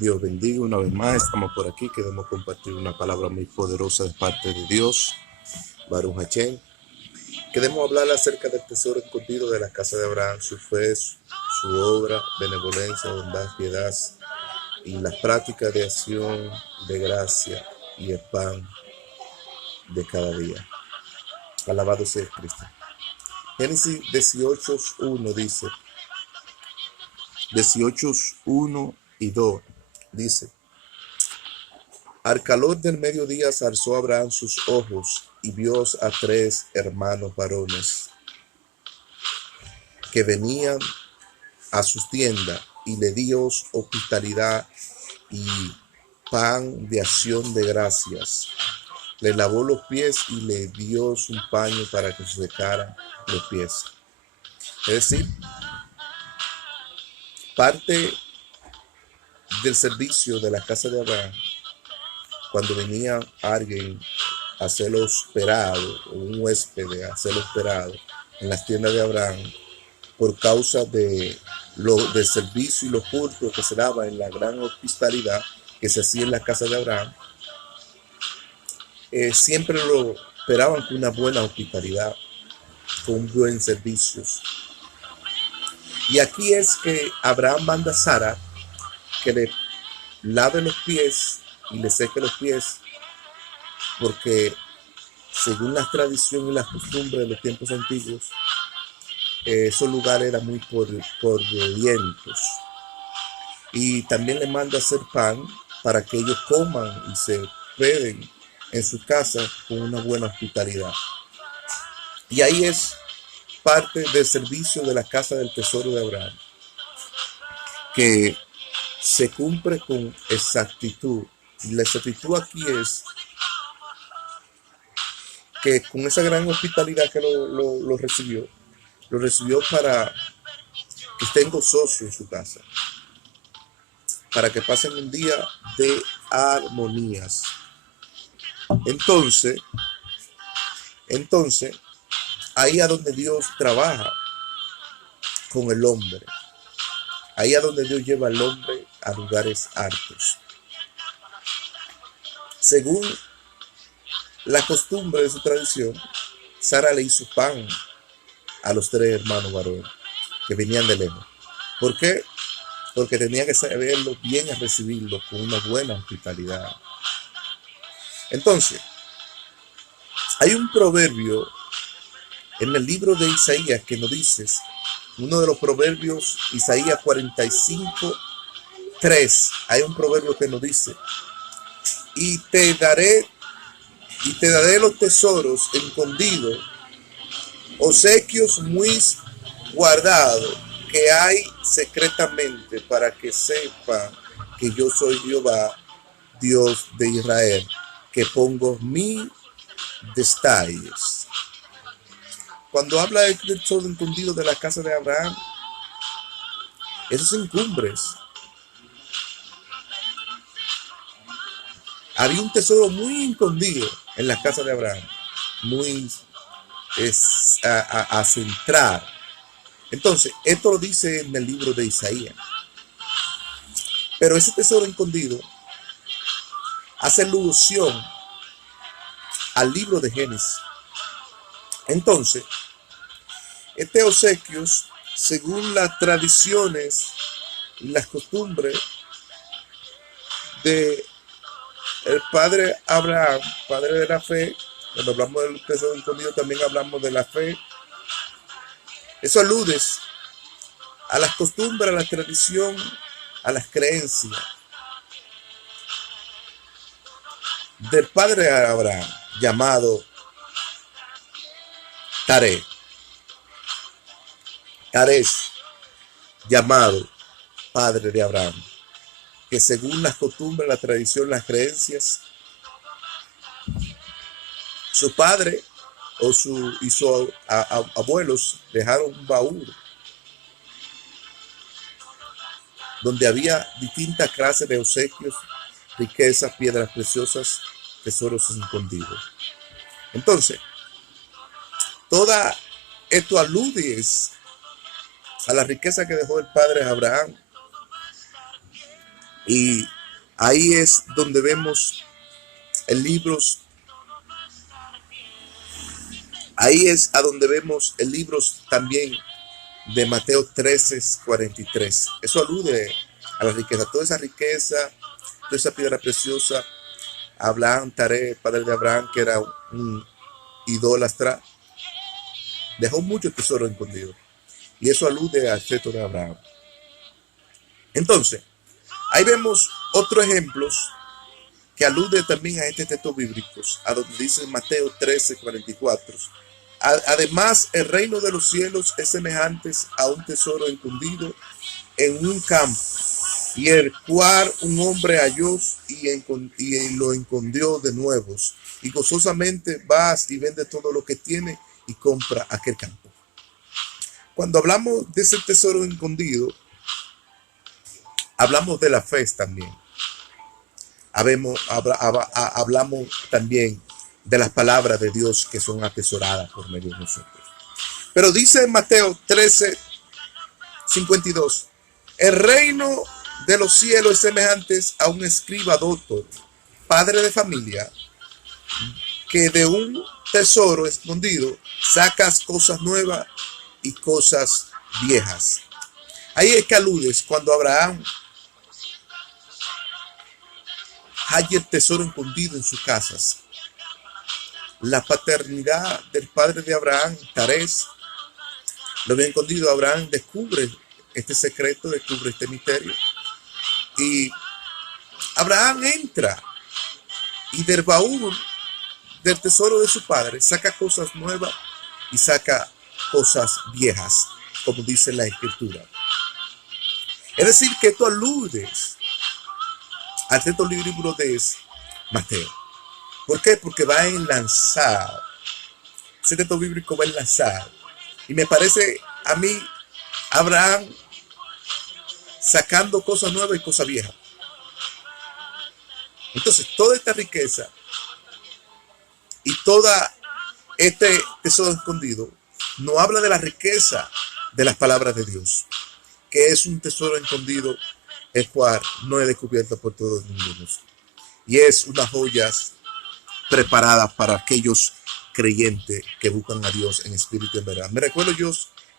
Dios bendiga una vez más. Estamos por aquí. Queremos compartir una palabra muy poderosa de parte de Dios, Baruch Hachem. Queremos hablar acerca del tesoro escondido de la casa de Abraham, su fe, su obra, benevolencia, bondad, piedad y las prácticas de acción, de gracia y el pan de cada día. Alabado sea Cristo. Génesis 18:1 dice, 18:1 y 2 dice: Al calor del mediodía alzó Abraham sus ojos y vio a 3 hermanos varones que venían a sus tiendas, y le dio hospitalidad y pan de acción de gracias. Le lavó los pies y le dio un paño para que se secaran los pies. Es decir, parte del servicio de la casa de Abraham, cuando venía alguien a ser hospedado, o un huésped a ser hospedado en las tiendas de Abraham, por causa de del servicio y los cultos que se daba en la gran hospitalidad que se hacía en la casa de Abraham, siempre lo esperaban con una buena hospitalidad, con un buen servicio. Y aquí es que Abraham manda a Sara que le lave los pies y le seque los pies, porque según las tradiciones y las costumbres de los tiempos antiguos, esos lugares eran muy polvorientos. Y también le manda a hacer pan para que ellos coman y se hospeden en su casa con una buena hospitalidad. Y ahí es parte del servicio de la casa del tesoro de Abraham, que se cumple con exactitud. Y la exactitud aquí es que con esa gran hospitalidad que lo recibió para que estén gozosos en su casa, para que pasen un día de armonías. Entonces, ahí es donde Dios trabaja con el hombre. Ahí es donde Dios lleva al hombre a lugares altos. Según la costumbre de su tradición, Sara le hizo pan a los 3 hermanos varones que venían de lejos. ¿Por qué? Porque tenía que saberlo bien a recibirlo con una buena hospitalidad. Entonces, hay un proverbio en el libro de Isaías que nos dice, uno de los proverbios, Isaías 45:3, hay un proverbio que nos dice: y te daré los tesoros escondidos, obsequios muy guardados que hay secretamente, para que sepan que yo soy Jehová, Dios de Israel, que pongo mis detalles. Cuando habla del tesoro escondido de la casa de Abraham, esos encumbres, había un tesoro muy escondido en la casa de Abraham, muy a centrar. Entonces, esto lo dice en el libro de Isaías. Pero ese tesoro escondido hace alusión al libro de Génesis. Entonces, este obsequio, según las tradiciones y las costumbres de el padre Abraham, padre de la fe, cuando hablamos del tesoro escondido también hablamos de la fe. Eso alude a las costumbres, a la tradición, a las creencias del padre Abraham, llamado Taré. Tarés, llamado padre de Abraham, que según las costumbres, la tradición, las creencias, su padre y sus abuelos dejaron un baúl donde había distintas clases de obsequios, riquezas, piedras preciosas, tesoros escondidos. Entonces, toda esto alude a la riqueza que dejó el padre Abraham Y ahí es donde vemos el libros, ahí es a donde vemos el libros también de Mateo 13:43. Eso alude a la riqueza, toda esa riqueza, toda esa piedra preciosa. Abraham, Taré, padre de Abraham, que era un idólatra, dejó mucho tesoro escondido. Y eso alude al feto de Abraham. Entonces, ahí vemos otros ejemplos que alude también a este texto bíblico, a donde dice Mateo 13:44. Además, el reino de los cielos es semejante a un tesoro escondido en un campo, y el cual un hombre halló y lo escondió de nuevos. Y gozosamente vas y vende todo lo que tiene y compra aquel campo. Cuando hablamos de ese tesoro escondido, hablamos de la fe también. Hablamos también de las palabras de Dios que son atesoradas por medio de nosotros. Pero dice en Mateo 13:52, el reino de los cielos es semejante a un escriba doctor, padre de familia, que de un tesoro escondido sacas cosas nuevas y cosas viejas. Ahí es que aludes cuando Abraham halla el tesoro escondido en sus casas. La paternidad del padre de Abraham, Tarés, lo había escondido. Abraham descubre este secreto, descubre este misterio. Y Abraham entra y del baúl del tesoro de su padre saca cosas nuevas y saca cosas viejas, como dice la escritura. Es decir, que esto alude al texto libro de Mateo. ¿Por qué? Porque va enlazado. Ese texto bíblico va enlazado. Y me parece a mí Abraham sacando cosas nuevas y cosas viejas. Entonces, toda esta riqueza y toda este tesoro escondido no habla de la riqueza de las palabras de Dios, que es un tesoro escondido el cual no es descubierto por todos ningunos. Y es una joya preparada para aquellos creyentes que buscan a Dios en espíritu y en verdad. Me recuerdo yo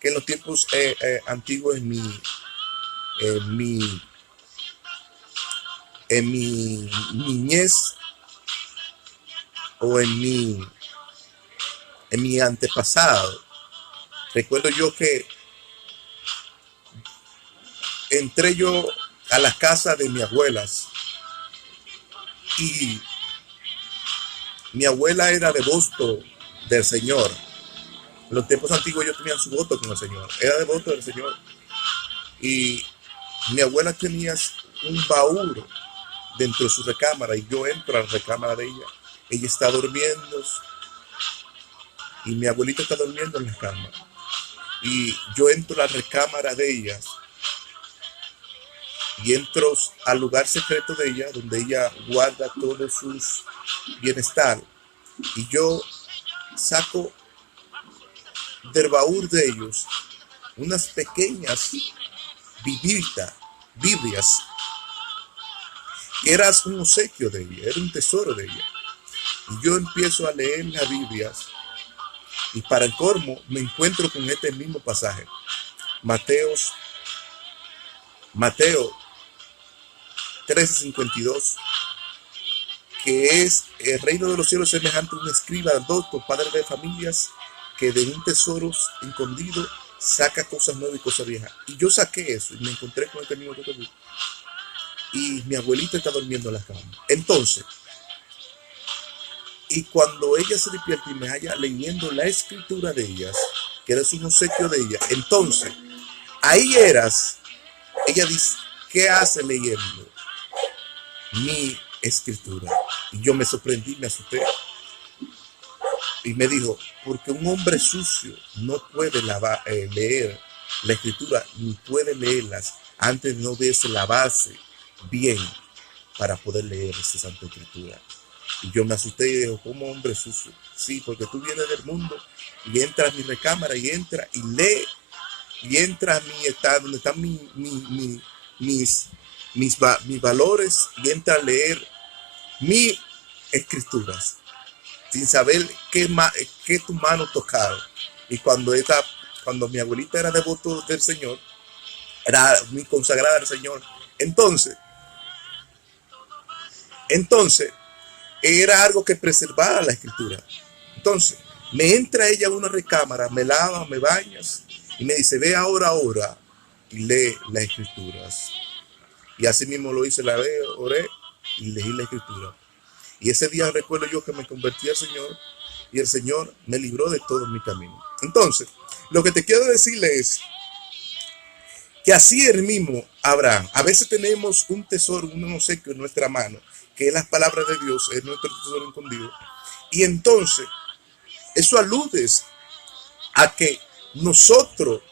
que en los tiempos antiguos, en mi niñez o en mi antepasado, recuerdo yo que entré yo a la casa de mis abuelas y mi abuela era devoto del Señor. En los tiempos antiguos ellos tenían su voto con el Señor. Era devoto del Señor. Y mi abuela tenía un baúl dentro de su recámara y yo entro a la recámara de ella. Ella está durmiendo y mi abuelita está durmiendo en la cama. Y yo entro a la recámara de ellas y entro al lugar secreto de ella, donde ella guarda todos sus bienestar. Y yo saco del baúl de ellos unas pequeñas Biblias, que era un obsequio de ella, era un tesoro de ella. Y yo empiezo a leer las Biblias y para el colmo me encuentro con este mismo pasaje. Mateo 13:52, que es el reino de los cielos semejante a un escriba docto, padre de familias, que de un tesoro escondido saca cosas nuevas y cosas viejas. Y yo saqué eso y me encontré con este mismo texto. Y mi abuelita está durmiendo en la cama. Entonces, y cuando ella se despierta y me halla leyendo la escritura de ellas, que era un obsequio de ella, entonces, ahí ella dice, ¿qué hace leyendo mi escritura? Y yo me sorprendí, me asusté. Y me dijo, porque un hombre sucio no puede leer la escritura, ni puede leerlas antes de no verse lavarse bien para poder leer esa santa escritura. Y yo me asusté y dijo, ¿cómo hombre sucio? Sí, porque tú vienes del mundo y entras a mi recámara y entra y lee y entra a mi estado donde están mis mis valores y entra a leer mis escrituras sin saber qué tu mano tocaron. Y cuando mi abuelita era devoto del Señor, era muy consagrada al Señor, entonces era algo que preservaba la escritura. Entonces, me entra ella a una recámara, me lava, me bañas y me dice, ve ahora y lee las escrituras. Y así mismo lo hice, oré y leí la escritura. Y ese día recuerdo yo que me convertí al Señor y el Señor me libró de todo mi camino. Entonces, lo que te quiero decirle es que así el mismo Abraham, a veces tenemos un tesoro, un obsequio en nuestra mano, que es las palabras de Dios, es nuestro tesoro escondido. Y entonces, eso alude a que nosotros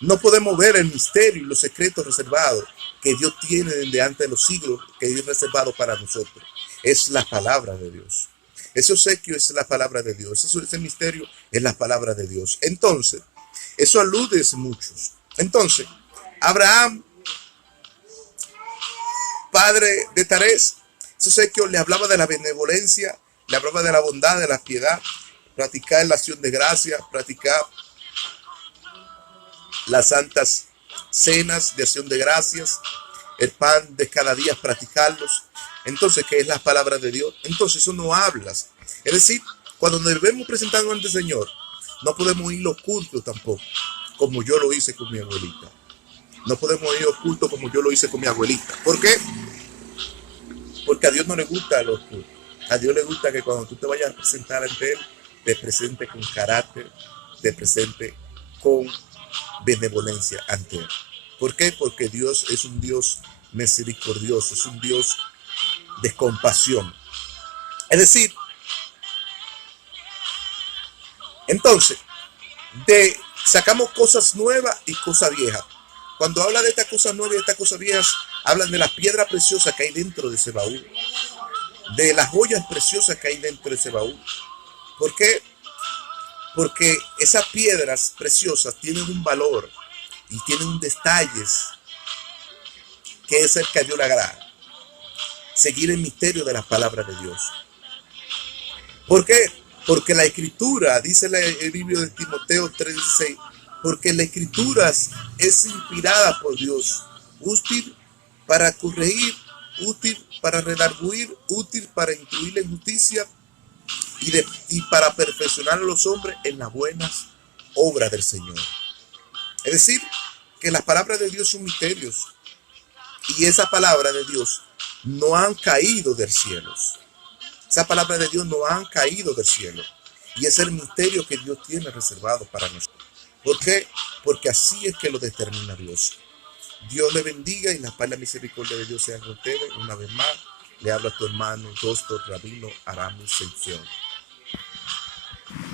no podemos ver el misterio y los secretos reservados que Dios tiene desde antes de los siglos, que es reservado para nosotros. Es la palabra de Dios. Ese obsequio es la palabra de Dios. Ese misterio es la palabra de Dios. Entonces, eso alude a muchos. Entonces, Abraham, padre de Tarés, ese obsequio le hablaba de la benevolencia, le hablaba de la bondad, de la piedad, practicar la acción de gracia, practicar las santas cenas de acción de gracias, el pan de cada día, practicarlos. Entonces, ¿qué es la palabra de Dios? Entonces, eso no hablas. Es decir, cuando nos debemos presentar ante el Señor, no podemos ir oculto tampoco, como yo lo hice con mi abuelita. No podemos ir oculto como yo lo hice con mi abuelita. ¿Por qué? Porque a Dios no le gusta lo oculto. A Dios le gusta que cuando tú te vayas a presentar ante Él, te presente con carácter, te presente con benevolencia ante Él. ¿Por qué? Porque Dios es un Dios misericordioso, es un Dios de compasión. Es decir, entonces, sacamos cosas nuevas y cosas viejas. Cuando habla de estas cosas nuevas y estas cosas viejas, hablan de las piedras preciosas que hay dentro de ese baúl, de las joyas preciosas que hay dentro de ese baúl. ¿Por qué? Porque esas piedras preciosas tienen un valor y tienen detalles que es el que a Dios le agrada. Seguir el misterio de las palabras de Dios. ¿Por qué? Porque la escritura, dice el libro de Timoteo 3:16, porque la escritura es inspirada por Dios, útil para corregir, útil para redarguir, útil para instruir en justicia y para perfeccionar a los hombres en las buenas obras del Señor. Es decir, que las palabras de Dios son misterios y esa palabra de Dios no han caído del cielo. Esa palabra de Dios no han caído del cielo. Y es el misterio que Dios tiene reservado para nosotros. ¿Por qué? Porque así es que lo determina Dios. Dios le bendiga y la paz y la misericordia de Dios sean con ustedes. Una vez más, le habla a tu hermano, Doctor Rabino Aramis Sencción.